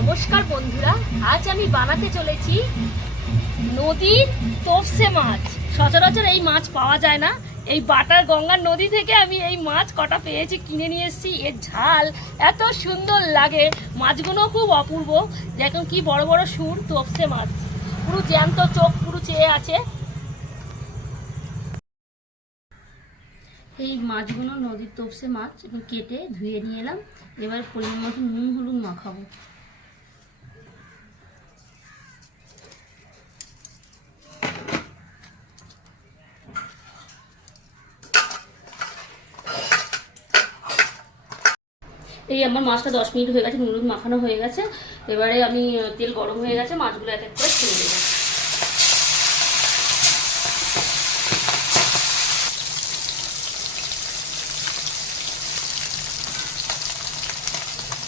নমস্কার বন্ধুরা, আজ আমি বানাতে চলেছি নদীর তোপসে মাছ। সচরাচর এই মাছ পাওয়া যায় না। এই বাটার গঙ্গার নদী থেকে আমি এই মাছ কটা পেয়েছি, কিনে নিয়ে এসেছি। এর ঝাল এত সুন্দর লাগে। মাছগুলো খুব অপূর্ব। দেখুন কি বড় বড় সুর তোপসে মাছ। পুরো জ্যান্ত চোখ, পুরো চেয়ে আছে। এই মাছগুলো নদীর তোপসে মাছ কেটে ধুয়ে নিয়ে এলাম। এবার পরিমাণ মতো নুন, হলুদ মাখাবো। এই আমার মাছটা দশ মিনিট হয়ে গেছে নুন মাখানো হয়ে গেছে। এবারে আমি তেল গরম হয়ে গেছে, মাছগুলো এক এক করে ছেড়ে দেবো।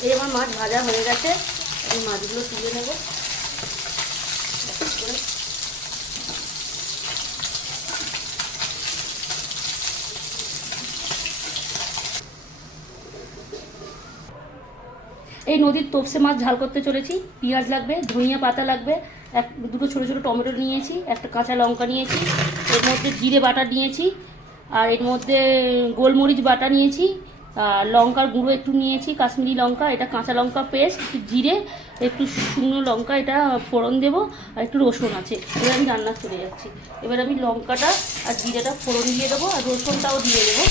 এই আমার মাছ ভাজা হয়ে গেছে, আমি মাছগুলো তুলে নেব। এই নদীর তোপসে মাছ ঝাল করতে চলেছি, পেঁয়াজ লাগবে, ধনিয়া পাতা লাগবে, এক, দুটো ছোটো ছোটো টমেটো নিয়েছি, একটা কাঁচা লঙ্কা নিয়েছি, এর মধ্যে জিরে বাটা নিয়েছি, আর এর মধ্যে গোলমরিচ বাটা নিয়েছি, আর লঙ্কার গুঁড়ো একটু নিয়েছি, কাশ্মীরি লঙ্কা, এটা কাঁচা লঙ্কা পেস্ট, একটু জিরে, একটু শুকনো লঙ্কা, এটা ফোড়ন দেবো, আর একটু রসুন আছে, এবার আমি রান্না চলে যাচ্ছি। এবার আমি লঙ্কাটা আর জিরেটা ফোড়ন দিয়ে দেবো, আর রসুনটাও দিয়ে দেবো।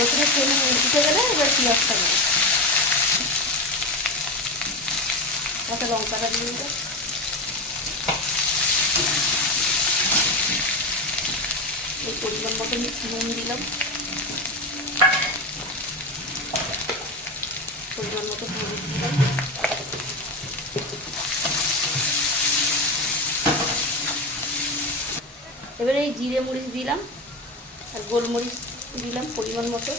রসুনের তেল উঠে গেলে এবার পেঁয়াজটা দেবো। কাঁচা লঙ্কাটা দিয়ে দেবো। এই পরিমাণ মতো নুন দিলাম। পরিমাণ মতো হলুদ দিলাম। এবারে এই জিরে মরিচ দিলাম আর গোলমরিচ দিলাম পরিমাণ মতো।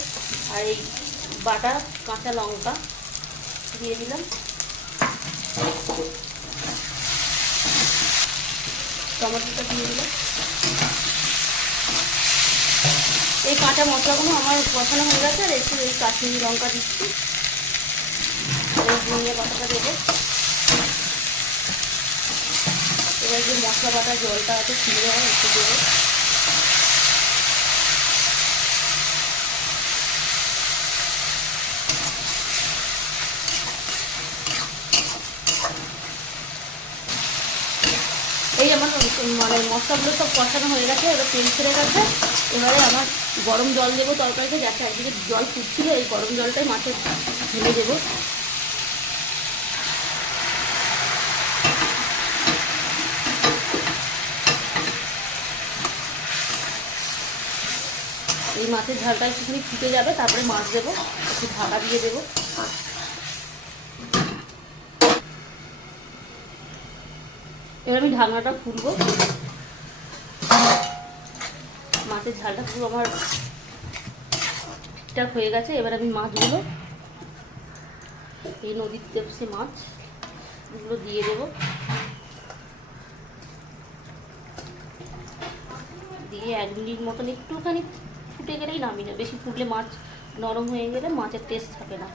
আর এই বাটা কাঁচা লঙ্কা দিয়ে দিলাম। টমেটোটা দিয়ে দিলাম। এই কাঁচা মশলাগুলো আমার কষানো হয়ে গেছে, আর একটু এই কাশ্মীরি লঙ্কা দিচ্ছি। ধনিয়া পাতাটা দেবো। এবার যে মশলা বাটা জলটা আছে ছিঁড়ে দেওয়া একটু দেবো এই আমার মানে মশলাগুলো সব কষানো হয়ে গেছে, এবার তেল ছেড়ে গেছে। এবারে আমার গরম জল দেবো তরকারিতে, যাতে একদিকে জল ফুটছিল, এই গরম জলটাই মাছের ঢেলে দেবো। এই মাছের ঝালটা একটুখানি ফুটে যাবে, তারপরে মাছ দেবো, একটু ঢাকা দিয়ে দেবো। এবার আমি ঢাকনাটা খুলবো। মাছের ঝালটা পুরো আমার ঠিকঠাক হয়ে গেছে, এবার আমি মাছগুলো, এই নদীর দেবসে মাছ, এগুলো দিয়ে দেবো। দিয়ে এক মিনিট মতন একটুখানি ফুটে গেলেই নামি না বেশি ফুটলে মাছ নরম হয়ে গেলে মাছের টেস্ট থাকে না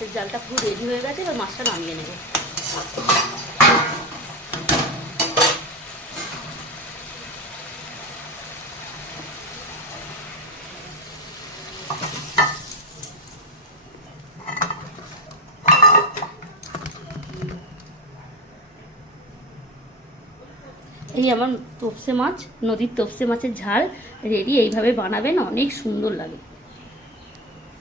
মাছের জালটা পুরো রেডি হয়ে গেছে, এবার মাছটা নামিয়ে নেব। এই আমার তপসে মাছ, নদীর তপসে মাছের ঝাল রেডি এইভাবে বানাবেন, অনেক সুন্দর লাগে।